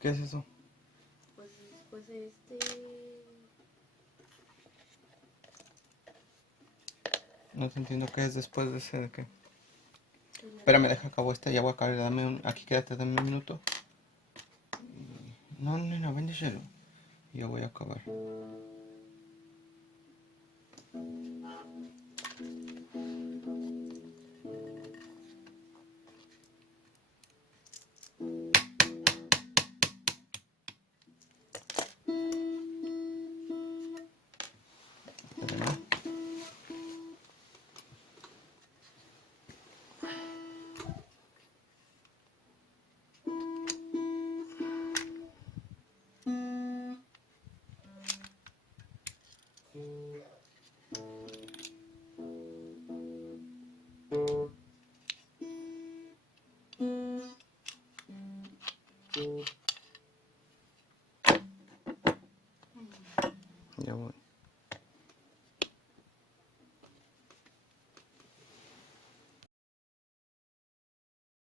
¿Qué es eso? Pues después de No te entiendo qué es después de ese de qué. de la Espérame, lista. deja acabo esta, ya voy a acabar, dame aquí quédate, dame un minuto. No, nena, véndeselo. Ya voy a acabar. Espérame.